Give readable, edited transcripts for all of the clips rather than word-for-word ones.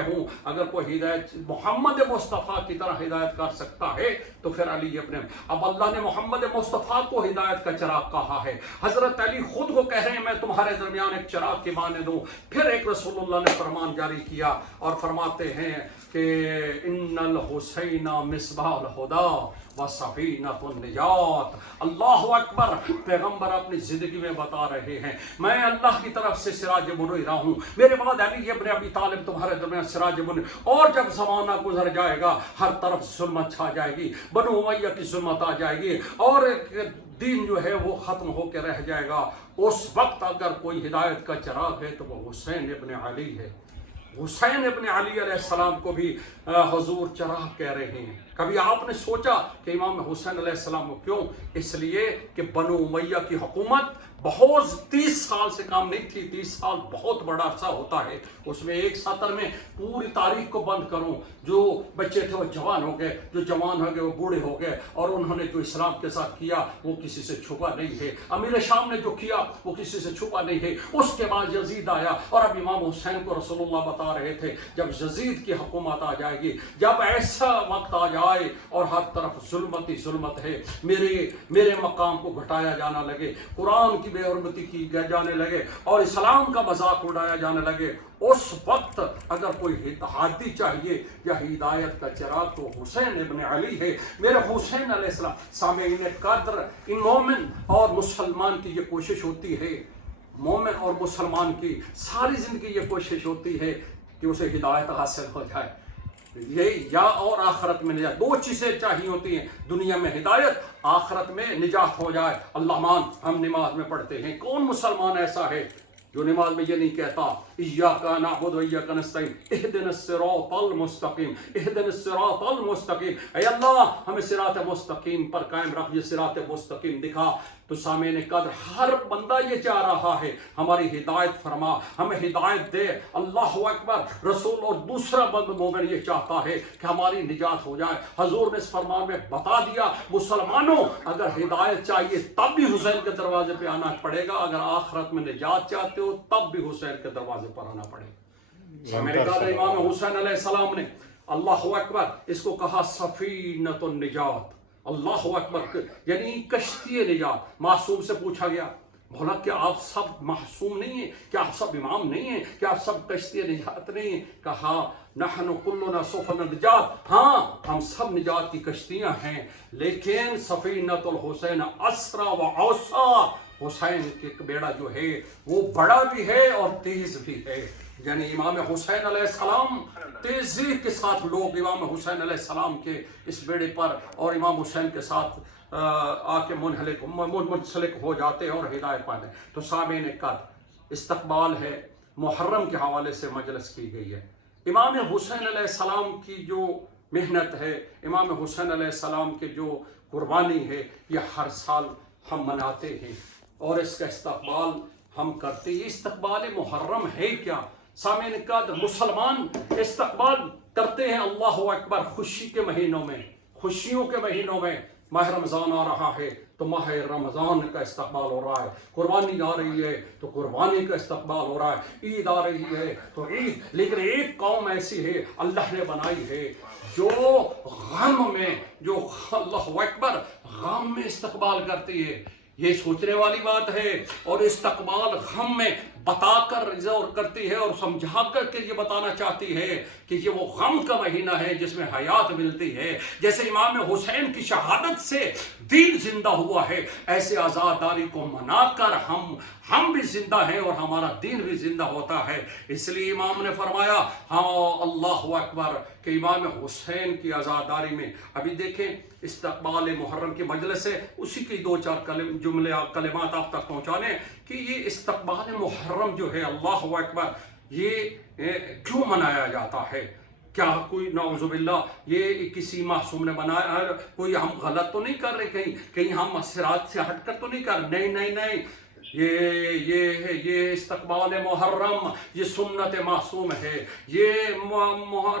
हूँ, अगर कोई हिदायत मोहम्मद मुस्तफ़ा की तरह हिदायत कर सकता है तो फिर अली इब्न। अब अल्लाह ने मोहम्मद मुस्तफ़ा को हिदायत का चिराग कहा है। हज़रत अली खुद को कह रहे हैं मैं तुम्हारे दरमियान एक चिराग की माने दूँ। फिर एक रसूलुल्लाह ने फरमान जारी किया और फरमाते हैं कि इन्नल हुसैना मिसबाहुल हुदा व सफीनतुन निजात। अल्लाह अकबर। पैगंबर अपनी ज़िंदगी में बता रहे हैं मैं अल्लाह की तरफ से सिराज मुनीर हूँ, मेरे बाद अली इब्न अबी तालिब तुम्हारे दरमियान सिराज मुनीर। और जब ज़माना गुजर जाएगा हर तरफ जुल्मत छा जाएगी, बनु उमय्या की जुल्मत आ जाएगी और दीन जो है वो ख़त्म होकर रह जाएगा। उस वक्त अगर कोई हिदायत का चिराग है तो वो हुसैन इब्न अली है। हुसैन इब्न अली अलैहिस्सलाम को भी हुजूर चिराग कह रहे हैं। कभी आपने सोचा कि इमाम हुसैन अलैहिस्सलाम को क्यों? इसलिए कि बनु उमय्या की हुकूमत बहुत 30 साल से काम नहीं थी। 30 साल बहुत बड़ा अरसा होता है। उसमें एक सत्र में पूरी तारीख को बंद करूं, जो बच्चे थे वो जवान हो गए, जो जवान हो गए वो बूढ़े हो गए, और उन्होंने जो इस्लाम के साथ किया वो किसी से छुपा नहीं है। अमीर शाम ने जो किया वो किसी से छुपा नहीं है। उसके बाद यजीद आया और अब इमाम हुसैन को रसूलुल्लाह बता रहे थे जब यजीद की हुकूमत आ जाएगी, जब ऐसा वक्त आ जाए और हर तरफ जुल्मत ही जुल्मत है, मेरे मकाम को घटाया जाना लगे, कुरान की बेहरमती की जाने लगे और इस्लाम का मजाक उड़ाया जाने लगे, उस वक्त अगर कोई हिदायती चाहिए या हिदायत का चिराग तो हुसैन इब्न अली है। मेरे हुसैन अलैहिस्सलाम। सामईन कद्र, इन मोमिन और मुसलमान की ये कोशिश होती है, मोमिन और मुसलमान की सारी जिंदगी ये कोशिश होती है कि उसे हिदायत हासिल हो जाए, ये या और आखिरत में निजात। दो चीज़ें चाहिए होती हैं दुनिया में, हिदायत, आखिरत में निजात हो जाए। अल्लाह मान हम नमाज में पढ़ते हैं, कौन मुसलमान ऐसा है जो नमाज में ये नहीं कहता इय्याका नअबुदु व इय्याका नस्तईन इहदिनस सिरातल मुस्तकीम इहदिनस सिरातल मुस्तकीम। ऐ अल्लाह हमें सिरात मुस्तकीम पर कायम रख, ये सिरात मुस्तकीम दिखा। तो सामईन कद्र हर बंदा ये चाह रहा है हमारी हिदायत फरमा, हमें हिदायत दे। अल्लाह अकबर। रसूल और दूसरा बंद मोमिन ये चाहता है कि हमारी निजात हो जाए। हजूर ने इस फरमान में बता दिया मुसलमानों अगर हिदायत चाहिए तब भी हुसैन के दरवाजे पे आना पड़ेगा, अगर आखिरत में निजात चाहते हो तब भी हुसैन के दरवाजे पर आना पड़ेगा। मेरे कहा इमाम हुसैन अलैहिस्सलाम ने अल्लाह अकबर इसको कहा सफीनतुन निजात। अल्लाह अकबर यानी कश्ती निजात। मासूम से पूछा गया भला क्या आप सब मासूम नहीं है, क्या आप सब इमाम नहीं है, क्या आप सब कश्ती निजात नहीं है? कहा नहनु कुल्लुना सुफन निजात, हाँ हम सब निजात की कश्तियां हैं, लेकिन सफीनतुल हुसैन असरा व औसा। हुसैन के बेड़ा जो है वो बड़ा भी है और तेज भी है। यानी इमाम हुसैन अलैहिस्सलाम तेजी के साथ लोग इमाम हुसैन अलैहिस्सलाम के इस बेड़े पर और इमाम हुसैन के साथ आके मुनसलिक हो जाते हैं और हिदायत पाते हैं। तो सामईन कद्र इस्तकबाल है, मुहर्रम के हवाले से मजलिस की गई है। इमाम हुसैन अलैहिस्सलाम की जो मेहनत है, इमाम हुसैन अलैहिस्सलाम के जो कुर्बानी है, ये हर साल हम मनाते हैं और इसका इस्तकबाल हम करते हैं। इस्तकबाल मुहर्रम है क्या? सामईन कद्र मुसलमान इस्तकबाल करते हैं अल्लाह अकबर खुशी के महीनों में, खुशियों के महीनों में। माह रमज़ान आ रहा है तो माह रमज़ान का इस्तकबाल हो रहा है, कुर्बानी आ रही है तो कुर्बानी का इस्तकबाल हो रहा है, ईद आ रही है तो ईद। लेकिन एक कौम ऐसी है अल्लाह ने बनाई है जो गम में, जो अल्लाह अकबर गम में इस्तकबाल करती है। ये सोचने वाली बात है। और इस्तकबाल गम में बताकर जोर करती है और समझा कर के ये बताना चाहती है कि ये वो गम का महीना है जिसमें हयात मिलती है। जैसे इमाम हुसैन की शहादत से दीन जिंदा हुआ है, ऐसे आज़ादारी को मनाकर हम भी जिंदा हैं और हमारा दीन भी जिंदा होता है। इसलिए इमाम ने फरमाया हाँ अल्लाह अकबर कि इमाम हुसैन की आज़ादारी में अभी देखें इस्तकबाल मुहर्रम की मजलिस है, उसी के दो चार कलिमात आप तक पहुँचाने कि ये इस्तकबाल मुहर्रम जो है अल्लाह अकबर ये क्यों मनाया जाता है। क्या कोई नाउज़ुबिल्लाह ये किसी मासूम ने बनाया, कोई हम गलत तो नहीं कर रहे, कहीं हम सिरात से हट कर तो नहीं कर, नहीं, ये इस्तकबाल मुहर्रम ये सुन्नत मासूम है, ये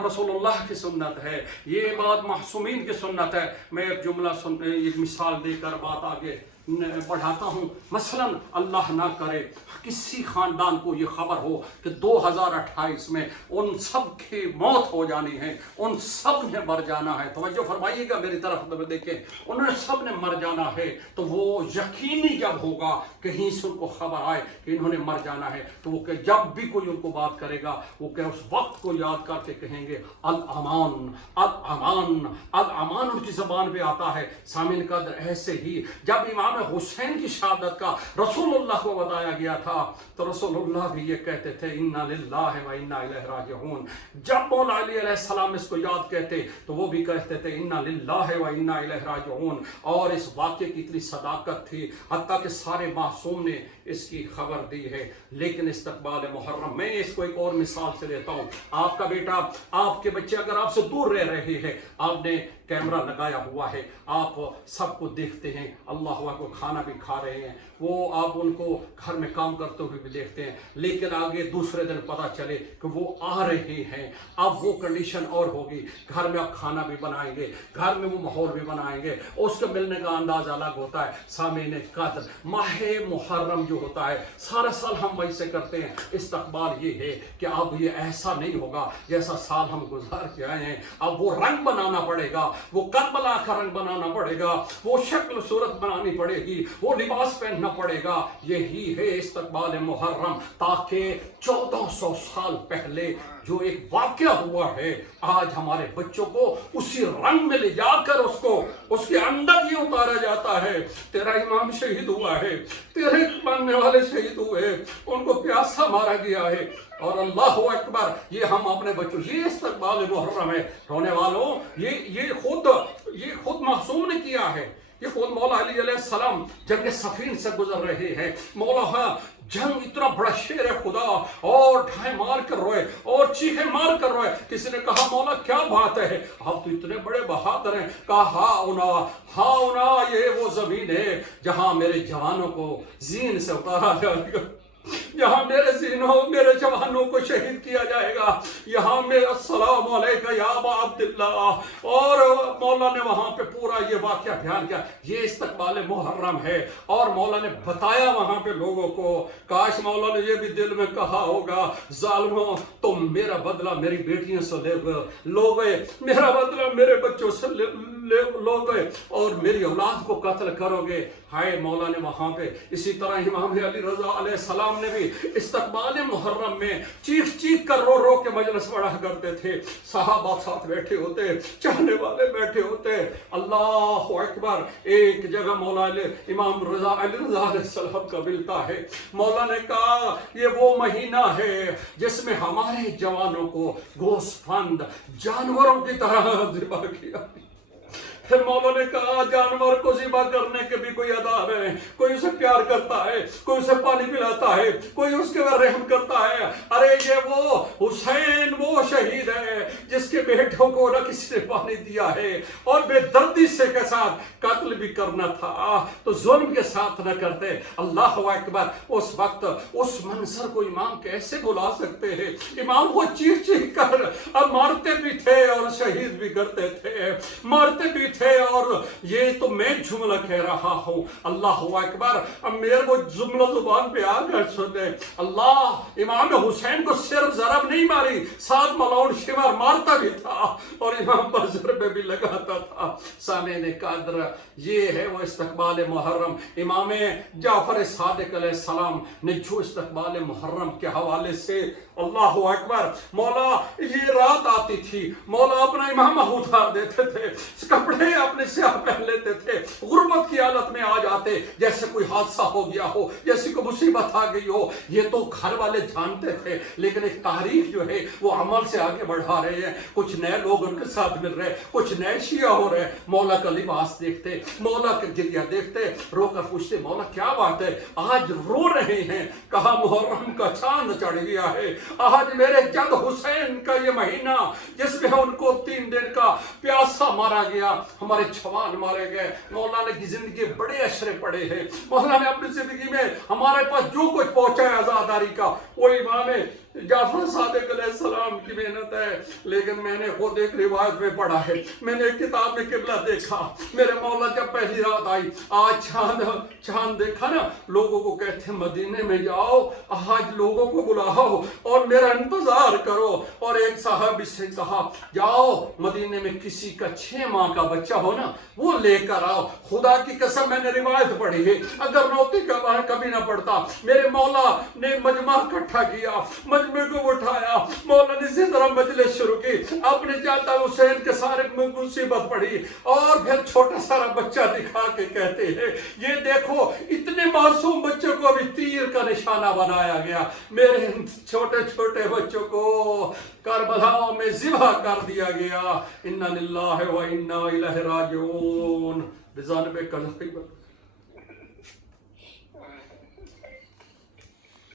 रसूलुल्लाह की सुन्नत है, ये बात मासूमीन की सुन्नत है। मैं एक जुमला एक मिसाल देकर बात आगे बढ़ाता हूँ, मसलन अल्लाह ना करे किसी ख़ानदान को ये ख़बर हो कि 2028 में उन सब की मौत हो जानी है, उन सब ने मर जाना है। तवज्जो फरमाइएगा मेरी तरफ देखें, उन्होंने सब ने मर जाना है, तो वो यकीनी जब होगा कहीं से उनको खबर आए कि इन्होंने मर जाना है, तो वो जब भी कोई उनको बात करेगा वो क्या उस वक्त को याद करके कहेंगे अल अमान अल अमान अल अमान, उनकी ज़बान पे आता है। सामिन कदर ऐसे ही जब इमाम हुसैन की शहादत का रसूलुल्लाह को बताया गया था तो रसूलुल्लाह भी ये कहते थे इन्ना लिल्लाहि व इन्ना इलैहि राजिऊन। जब मौला अली अलैहिस्सलाम इसको याद कहते तो वो भी कहते थे इन्ना लिल्लाहि व इन्ना इलैहि राजिऊन। और इस वाक़े की इतनी सदाकत थी हत्ता कि सारे मासूम ने इसकी खबर दी है। लेकिन इस्तक़बाल मुहर्रम, मैं इसको एक और मिसाल से देता हूँ। आपका बेटा, आपके बच्चे अगर आपसे दूर रह रहे हैं, आपने कैमरा लगाया हुआ है, आप सबको देखते हैं, अल्लाह को खाना भी खा रहे हैं, वो आप उनको घर में काम करते हुए भी देखते हैं, लेकिन आगे दूसरे दिन पता चले कि वो आ रहे हैं, अब वो कंडीशन और होगी, घर में आप खाना भी बनाएंगे, घर में वो माहौल भी बनाएंगे, उसके मिलने का अंदाज अलग होता है। सामीन कद्र, माह मुहर्रम जो होता है सारा साल हम वैसे करते हैं। इस्तक़बाल ये है कि अब ये ऐसा नहीं होगा जैसा साल हम गुजार के आए हैं, अब वो रंग बनाना पड़ेगा, वो करबला का रंग बनाना पड़ेगा, वो शक्ल सूरत बनानी पड़ेगी, वो लिबास पहनना पड़ेगा। यही है इस्तक़बाल मुहर्रम, ताकि 1400 साल पहले जो एक वाक़या हुआ है आज हमारे बच्चों को उसी रंग में ले जाकर उसको उसके अंदर ये उतारा जाता है। तेरा इमाम शहीद हुआ है, तेरे मानने वाले शहीद हुए, उनको प्यासा मारा गया है, और अल्लाह अकबर, ये हम अपने बच्चों, ये इस्तक़बाल मुहर्रम है। रोने वालों, ये खुद मासूम ने किया है, ये खुद मौला अली अलैहिस्सलाम जंग सफीन से गुजर रहे हैं। मौला जंग इतना बड़ा शेर है खुदा, और ढाई मार कर रोए और चीखे मार कर रोए। किसी ने कहा मौला क्या बात है, आप तो इतने बड़े बहादुर हैं। कहा हाँ उना, ये वो जमीन है जहां मेरे जवानों को जीन से उतारा जाएगा, यहाँ मेरे जवानों को शहीद किया जाएगा, यहाँ में अस्सलाम अलैका या अबा अब्दुल्लाह। और मौला ने वहाँ पे पूरा ये वाक़या बयान किया। ये इस्तक़बाल मुहर्रम है, और मौला ने बताया वहाँ पे लोगों को। काश मौला ने ये भी दिल में कहा होगा, ज़ालिमों तुम मेरा बदला मेरी बेटियों से लोगे, मेरा बदला मेरे बच्चों से लोगे, और मेरी औलाद को कत्ल करोगे। हाय मौला ने वहाँ पे इसी तरह इमाम अली रज़ा अलैहिस्सलाम ने भी इस्तक़बाल मुहर्रम में चीख चीख कर रो रो के मजलिस पढ़ा करते थे। सहाबा साथ बैठे होते, चाहने वाले बैठे होते। अल्लाह अकबर। एक जगह मौला इमाम रज़ा अलैहिस्सलाम का मिलता है। मौला ने कहा ये वो महीना है जिसमें हमारे जवानों को गोश्तफंद जानवरों की तरह ज़िबा किया। फिर मौला ने कहा जानवर को ज़िबा करने के भी कोई आदाब है, कोई उसे प्यार करता है, कोई उसे पानी पिलाता है, कोई उसके ऊपर रहम करता है। अरे ये वो हुसैन वो शहीद है जिसके बेटों को न किसी ने पानी दिया है, और बेदर्दी से के साथ कत्ल भी करना था तो जुल्म के साथ न करते। अल्लाह अकबर। उस वक्त उस मंजर को इमाम कैसे भुला सकते हैं। इमाम को चीख चीख कर अब मारते भी थे और शहीद भी करते थे, मारते भी थे, और ये तो मैं जुमला कह रहा हूँ। अल्लाह अकबर। अब मेरे को जुमला जुबान पे आकर सुने। अल्लाह इमाम हुसैन को सिर्फ ज़रब नहीं मारी, साथ मलाउन शिवार मारता भी था और इमाम पर ज़रबे भी लगाता था। सामीन कद्र, ये है वो इस्तक़बाल मुहर्रम। इमाम जाफ़र सादिक़ अलैहिस्सलाम ने जो इस्तक़बाल मुहर्रम के हवाले से, अल्लाह अकबर, मौला ये रात आती थी, मौला अपना इमामा उतार देते थे, कपड़े अपने से पहन लेते थे, गुर्बत की हालत में आ जाते, जैसे कोई हादसा हो गया हो, जैसे कोई मुसीबत आ गई हो। ये तो घर वाले जानते थे, लेकिन एक तारीख जो है वो अमल से आगे बढ़ा रहे हैं। कुछ नए लोग उनके साथ मिल रहे, कुछ नए शिया हो रहे। मौला का लिबास देखते, मौला का गिरिया देखते, रोकर पूछते मौला क्या बात है, आज रो रहे हैं। कहा मुहर्रम का चांद चढ़ गया है, आज मेरे जद हुसैन का ये महीना जिसमें उनको 3 दिन का प्यासा मारा गया, हमारे जवान मारे गए। मौलाना की जिंदगी बड़े अशरे पड़े हैं, मौलाना ने अपनी जिंदगी में हमारे पास जो कुछ पहुंचा है आजादारी का, वो इमाम जाफर सादिक अलैहिस्सलाम की मेहनत है, लेकिन मैंने खुद एक रिवायत में पढ़ा है, मैंने एक किताब में किबला देखा, मेरे मौला जब पहली रात आई, आज चांद देखा ना, लोगों को कहते मदीने में जाओ, आज लोगों को बुलाओ और मेरा इंतजार करो। और एक साहब से कहा जाओ मदीने में किसी का 6 माह का बच्चा हो ना, वो लेकर आओ। खुदा की कसम मैंने रिवायत पढ़ी है, अगर नौती का कभी ना पढ़ता, मेरे मौला ने मजमा इकट्ठा किया, मजमे को उठाया, मौला ने इसी तरह मजलिस शुरू की, अपने चाचा हुसैन के सारे मुसीबत पड़ी और फिर छोटा सारा बच्चा दिखा के कहते हैं ये देखो इतने मासूम बच्चों को अभी तीर का निशाना बनाया गया, मेरे छोटे छोटे बच्चों को करबला में ज़िबा कर दिया गया। इन्ना लिल्लाहि व इन्ना इलैहि राजिऊन। बिजानिब कल